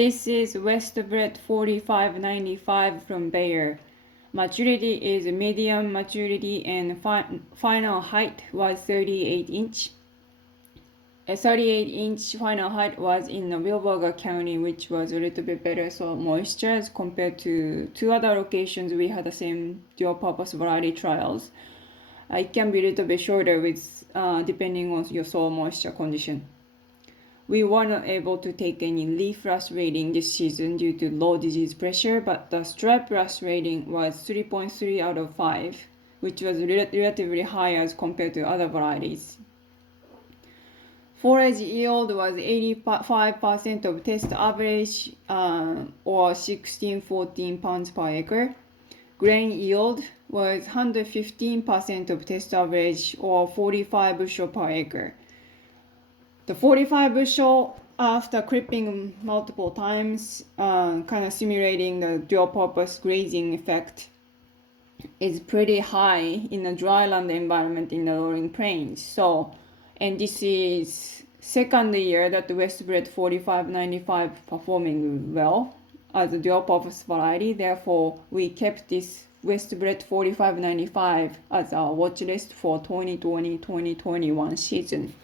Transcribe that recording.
This is Westbred 4595 from Bayer. Maturity is medium maturity and final height was 38 inch. A 38-inch final height was in Wilbarger County, which was a little bit better soil moisture as compared to two other locations we had the same dual-purpose variety trials. It can be a little bit shorter with depending on your soil moisture condition. We were not able to take any leaf rust rating this season due to low disease pressure, but the stripe rust rating was 3.3 out of 5, which was relatively high as compared to other varieties. Forage yield was 85% of test average, or 16-14 pounds per acre. Grain yield was 115% of test average, or 45 bushel per acre. The 45 bushel after clipping multiple times, kind of simulating the dual-purpose grazing effect, is pretty high in a dryland environment in the rolling plains. And this is second year that the Westbred 4595 performing well as a dual-purpose variety. Therefore, we kept this Westbred 4595 as our watch list for 2020-2021 season.